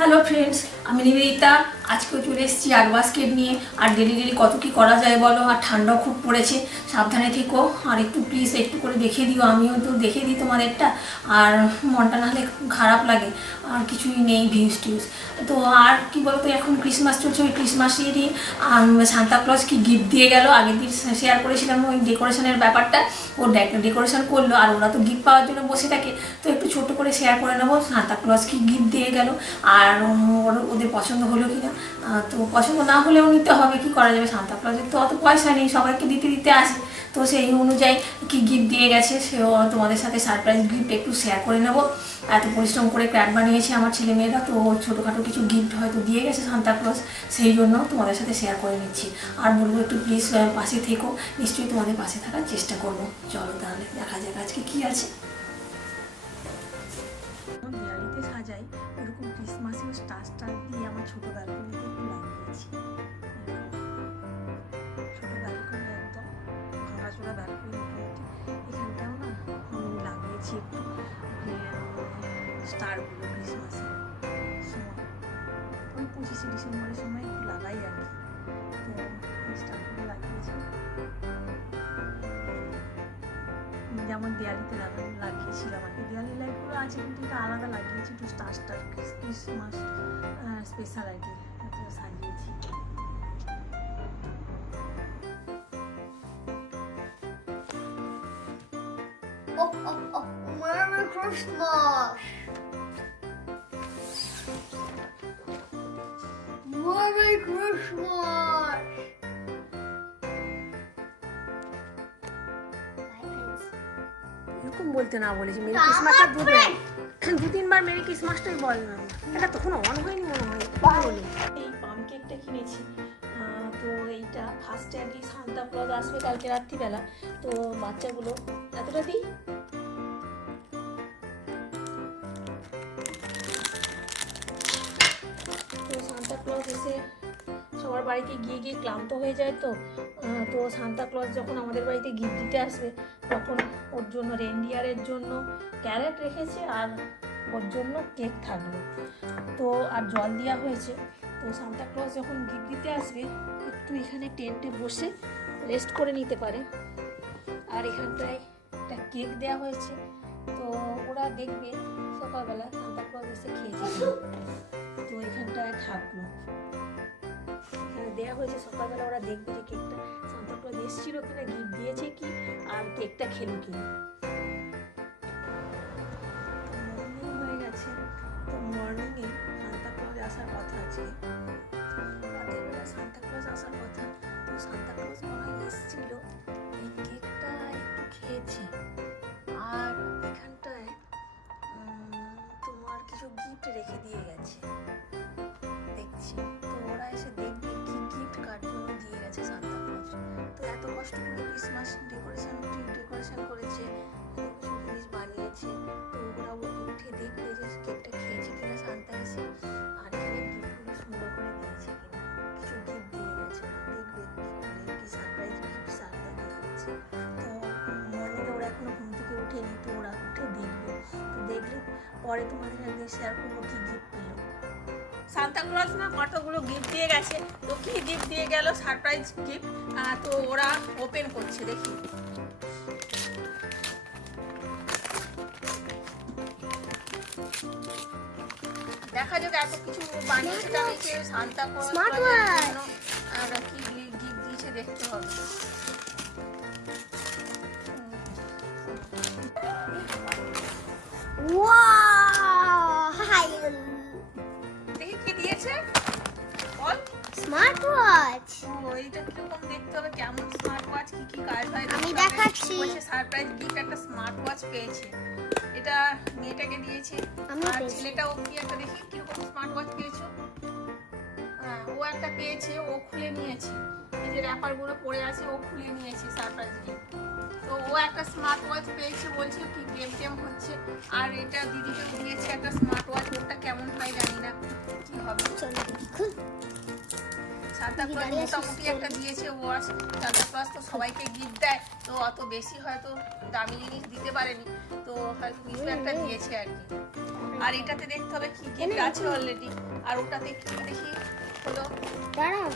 Hello friends, আমি নিবেদিতা। আজকেও চলে এসেছি আর্ট বাস্কেট নিয়ে। আর ডেলি ডেলি কত কি করা যায় বলো, আর ঠান্ডাও খুব পড়েছে। সাবধানে থেকো, আর একটু প্লিজ একটু করে দেখে দিও, আমিও তো দেখে দিই তোমাদেরটা। আর মনটা নাহলে খারাপ লাগে, আর কিছুই নেই ভিউজ টিউজ। তো আর কি বলতো, এখন ক্রিসমাস চলছে, ওই ক্রিসমাসেরই সান্তা ক্লজ কি গিফট দিয়ে গেল। আগের দিন শেয়ার করেছিলাম ওই ডেকোরেশনের ব্যাপারটা। ও ডেকোরেশন করলো, আর ওরা তো গিফট পাওয়ার জন্য বসে থাকে। তো একটু ছোট্ট করে শেয়ার করে নেবো সান্তা ক্লজ কি গিফট দিয়ে গেল, আর ওদের পছন্দ হলো কিনা। তো পছন্দ না হলেও নিতে হবে, কি করা যাবে, সান্তা ক্লজের তো অত পয়সা নেই, সবাইকে দিতে দিতে আসে। তো সেই অনুযায়ী কি গিফট দিয়ে গেছে সেও তোমাদের সাথে সারপ্রাইজ গিফট একটু শেয়ার করে নেবো। এত পরিশ্রম করে ক্র্যাট বানিয়েছে আমার ছেলেমেয়েরা, তো ছোটোখাটো কিছু গিফট হয়তো দিয়ে গেছে সান্তা ক্লজ, সেই জন্য তোমাদের সাথে শেয়ার করে নিচ্ছি। আর বলবো একটু প্লিজ পাশে থেকো, নিশ্চয়ই তোমাদের পাশে থাকার চেষ্টা করবো। চলো তাহলে দেখা যাক আজকে কি আছে। দেয়ালিতে সাজাই এরকম ক্রিসমাসের স্টার স্টার দিয়ে আমার ছোটো ব্যালকনিতে একটু লাগিয়েছি। ছোটো ব্যালকনি, একদম ভাঙাচোরা ব্যালকনি মোটামুটি। এখানটাও না আমি লাগিয়েছি একটু স্টারগুলো ক্রিসমাসের সময়, ওই 25শে ডিসেম্বরের সময় একটু লাগাই আর কি। তো স্টারগুলো লাগিয়েছি, যেমন দেয়ালিতে লাগিয়েছিলাম আর কি। দেয়ালি লাইটগুলো আছে, কিন্তু এটা আলাদা লাগিয়েছি, একটু স্টার স্টার ক্রিসমাস স্পেশাল আর কি, এটা সাজিয়েছি। Merry Christmas! Merry Christmas! এরকম বলতে না বলেছি, মেরি ক্রিসমাসটা দু তিনবার মেরি ক্রিসমাসটাই বল না। এটা তখন অন হয়নি মনে হয়, হলো। এই পাম কেকটা কিনেছি, তো এইটা ফার্স্টে আর কি সান্তা ক্লজ আসবে কালকে রাত্রিবেলা। তো বাচ্চাগুলো এতটা দিই, তো সান্তা ক্লজ এসে সবার বাড়িতে গিয়ে গিয়ে ক্লান্ত হয়ে যায়। তো সান্তা ক্লজ যখন আমাদের বাড়িতে গিফট দিতে আসবে, তখন ওর জন্য রেনডিয়ারের জন্য ক্যারেট রেখেছে, আর ওর জন্য কেক থাকলো। তো আর জল দেওয়া হয়েছে। তো সান্তা ক্লজ যখন গিফট দিতে আসবে, একটু এখানে টেন্টে বসে রেস্ট করে নিতে পারে। আর এখানটায় একটা কেক দেওয়া হয়েছে, তো ওরা দেখবে সকালবেলা সান্তা ক্লজ এসে খেয়েছে। তো এখানটায় থাকলো, এখানে দেওয়া হয়েছে, সকালবেলা ওরা দেখবে যে কেকটা সান্তা ক্লজ এসেছিল কিনা, গিফট দিয়েছে কি, আর কেকটা খেলো কিনা। মর্নিং হয়ে গেছে, তো মর্নিংয়ে সান্তা ক্লজ আসার কথা আছে, রাতের বেলা সান্তা ক্লজ আসার কথা। তো সান্তা ক্লজ মনে হয় এসেছিল, এই কেকটা একটু খেয়েছে, আর এখানটায় তোমার কিছু গিফট রেখে দিয়ে গেছে দেখছি। তো ওরা এসে দেখবে কি গিফট কার জন্য দিয়ে গেছে সান্তা ক্লজ। তো এত কষ্ট করে ক্রিসমাস ডেকোরেশন করেছে, এত কিছু জিনিস বানিয়েছে, তো ওরা উঠে দেখবে যে কেকটা খেয়েছে কিনা সান্তা এসে, আর এখানে গিফটগুলো সুন্দর করে দিয়েছে কিনা, কিছু গিফট দিয়ে গেছে, দেখবে কি সারপ্রাইজ গিফট সান্তা দিয়ে গেছে। তো মর্নিংয়ে ওরা এখনো ঘুম থেকে উঠেনি, তো ওরা উঠে দেখবে। তো দেখলে পরে তোমাদের একদিন শেয়ার করবো কি গিফট পেলো। সান্তা ক্লজ না কতগুলো গিফট দিয়ে গেছে, তো কি গিফট দিয়ে গেল, সারপ্রাইজ গিফট। তো ওরা ওপেন করছে, দেখি। দেখা যাক এত কিছু বানিয়েছে টানিয়েছে সান্তা ক্লজ কি গিফট দিয়েছে, দেখতে হবে। Wow! দেখি কি দিয়েছে বল। Smart watch. ও এইটা কিরকম দেখতে হবে, কেমন স্মার্ট ওয়াচ, কি কি কাজ হয় আমি দেখাচ্ছি। বলছে সারপ্রাইজ গিফট একটা স্মার্ট ওয়াচ পেয়েছে। এটা মেয়েটাকে দিয়েছে, আর ছেলেটাও কি একটা, দেখি কিরকম স্মার্ট ওয়াচ পেয়েছো। হ্যাঁ, ও একটা পেয়েছে, ও খুলে নিয়েছে, এই যে র্যাপারগুলো পড়ে আছে, ও খুলে নিয়েছে সারপ্রাইজ গিফট। তো ও একটা স্মার্ট ওয়াচ পেয়েছে, বলছে কি গেম টেম হচ্ছে। আর এটা দিদিকে দিয়েছে একটা স্মার্ট ওয়াচ, ওটা কেমন হয় জানি না, কি হবে। সান্তা ক্লজ মোটামুটি একটা দিয়েছে ওয়াচ। সান্তা ক্লজ তো সবাইকে গিফট দেয়, তো অত বেশি হয়তো দামি জিনিস দিতে পারেনি, তো হয়তো কিছু একটা দিয়েছে আর কি। আর এটাতে দেখতে হবে কি গিফট আছে অলরেডি, আর ওটাতে কি দেখি হলো। দাঁড়াও।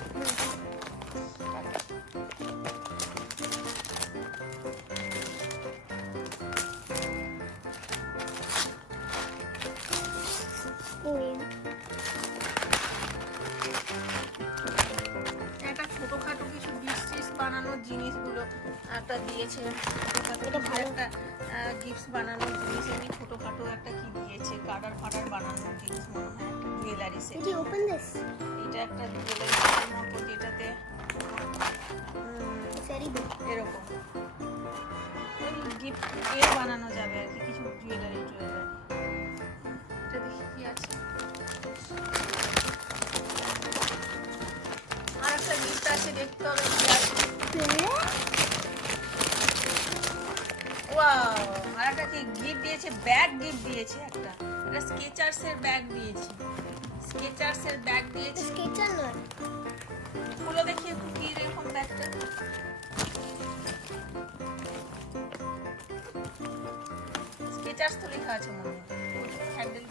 Win. একটা ছোটখাটো কিছু ডিশ বানানোর জিনিসগুলো একটা দিয়েছে, এটা ভালো। একটা গিফট বানানোর জিনিস, এমনি ছোটখাটো একটা কি দিয়েছে, কাটার ফাটার বানানোর জিনিস মনে হয়, একটা jewellery set. Did you open this? এটা একটা জুয়েলারি সেটের মতো, যেটাতে Very good. এরকম গিফট বানানো যাবে আর কি, কিছু জুয়েলারি টুয়েলারি। এটা দেখি কি আছে। আর একটা গিফট আছে, দেখতে হবে কি আছে। ওয়াও, আর একটা কি গিফট দিয়েছে, ব্যাগ গিফট দিয়েছে একটা। এটা স্কেচার্সের ব্যাগ দিয়েছে, স্কেচার্সের ব্যাগ দিয়েছে। Sketcher নয়। খুলে দেখি একটু কি এরকম ব্যাগটা। স্কেচার্স তো লেখা আছে মনে হয়, হ্যান্ডেল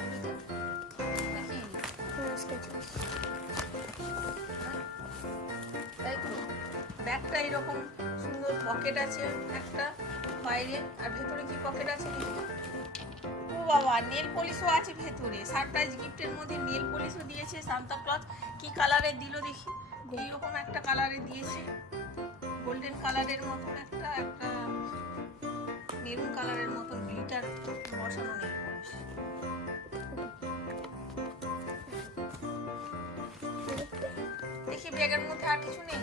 নাকি? Sketchers. তাই তো, ব্যাগটা এরকম সুন্দর পকেট আছে একটা বাইরে, আর ভেতরে কি পকেট আছে দেখি। ও বাবা, নেল পলিশও আছে ভেতরে। সারপ্রাইজ গিফটের মধ্যে নেল পলিশও দিয়েছে সান্তা ক্লজ। কি কালারের দিল দেখি, এইরকম একটা কালারে দিয়েছে, গোল্ডেন কালারের মতন একটা, একটা মেরুন কালারের মতন গ্লিটার বসানো নেল পলিশ। দেখি ব্যাগের মধ্যে আর কিছু নেই।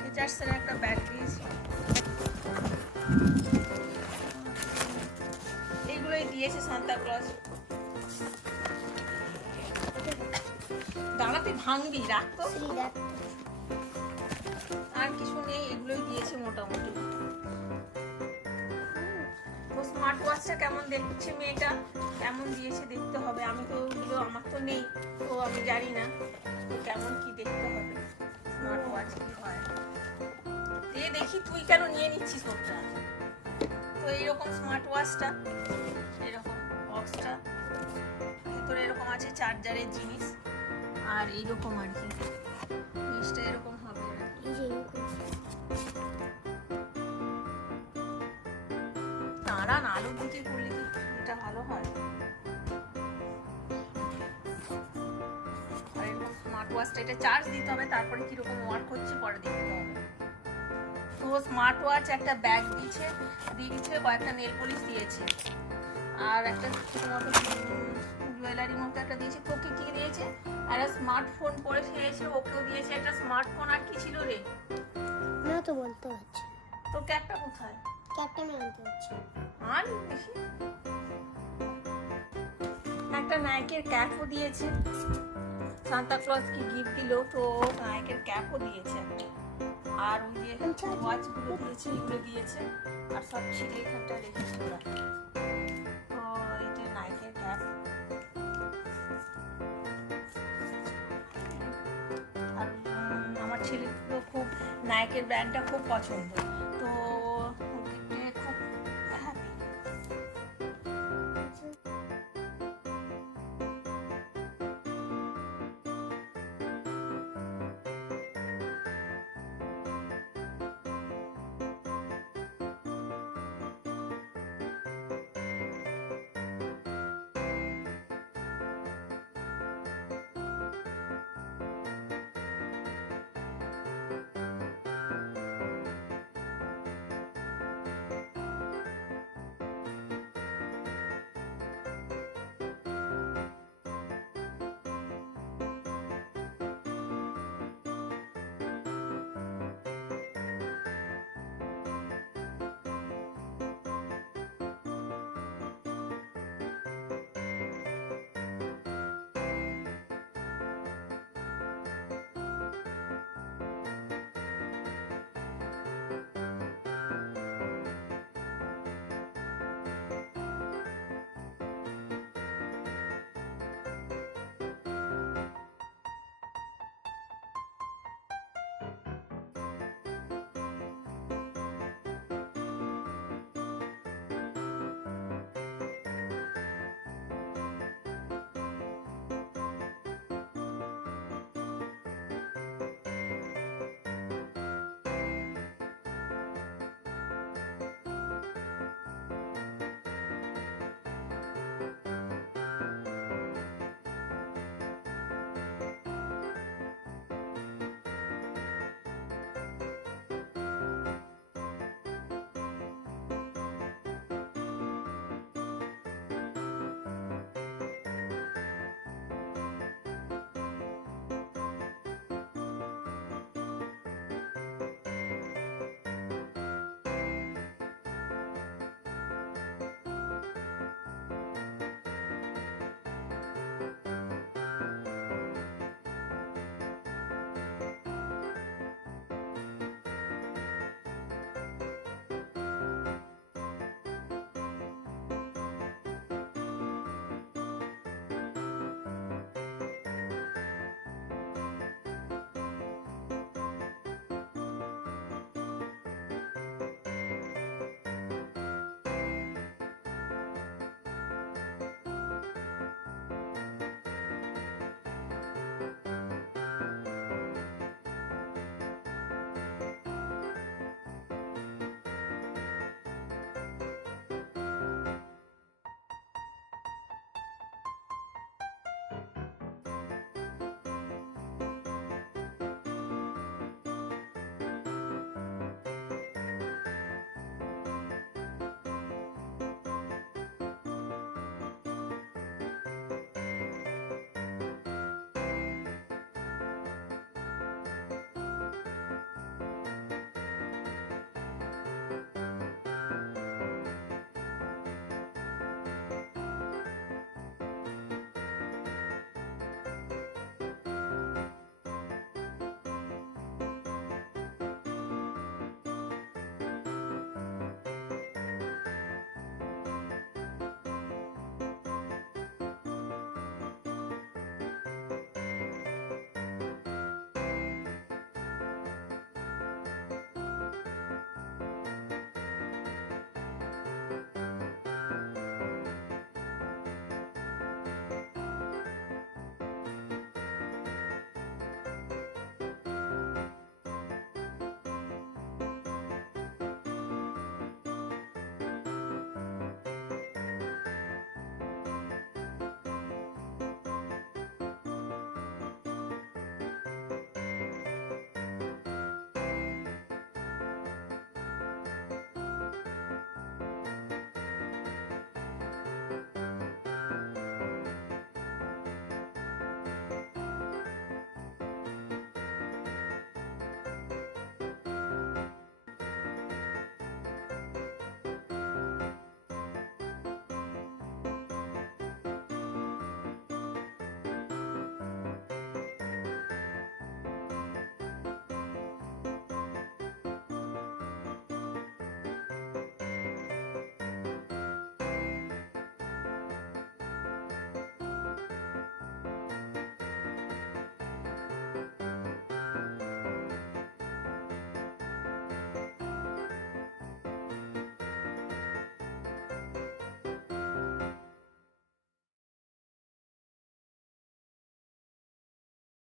ফিচার্সের একটা ব্যাগ দিয়েছি, এইগুলোই দিয়েছে সান্তা ক্লজ। দাঁড়াতে ভাঙবি, রাখতো। See that? আর কিছু নেই, এগুলোই দিয়েছে মোটামুটি। তো স্মার্ট ওয়াচটা কেমন দেখছে মেয়েটা, কেমন দিয়েছে দেখতে হবে। আমি তো ওগুলো, আমার তো নেই, তো আমি জানি না তো কেমন কি দেখতে হবে স্মার্ট ওয়াচ কি হয়। দেখি তুই কেন নিয়ে নিচ্ছিস ওটা। তো এইরকম স্মার্ট ওয়াচটা, এরকম বক্সটা ভেতরে এরকম আছে চার্জারের জিনিস, আর এইরকম আর কি জিনিসটা এরকম হবে। দাঁড়ান, আলুর দিকে করলে কি এটা ভালো হয়। আর এরকম স্মার্ট ওয়াচটা, এটা চার্জ দিতে হবে, তারপরে কিরকম ওয়ার্ক হচ্ছে পরে দেখতে হবে। তো স্মার্ট ওয়াচ একটা ব্যাগ দিয়েছে, কয়েকটা নেল পলিশ দিয়েছে, আর একটা ছোটো মতো জুয়েলারি মতো একটা দিয়েছে। তোকে কি দিয়েছে? একটা স্মার্টফোন পরে ফিরেছে, ওকেও দিয়েছে একটা স্মার্টফোন। আর কি ছিল রে? না তো বলতে হচ্ছে। তোর ক্যাপটা কোথায়? ক্যাপটা আমি আনতে হচ্ছে। আর দেখি একটা নাইকের ক্যাপও দিয়েছে। সান্তা ক্লজ কি গিফট দিল, তো নাইকের ক্যাপও দিয়েছে একটা। আর ওই যে ওয়াচগুলো দিয়েছে, এগুলো দিয়েছে, আর সব ছিঁড়ে এখানটা রেখেছে ওরা। তো এই যে নাইকের ক্যাপ, আর আমার ছেলের তো খুব নাইকের ব্র্যান্ডটা খুব পছন্দ।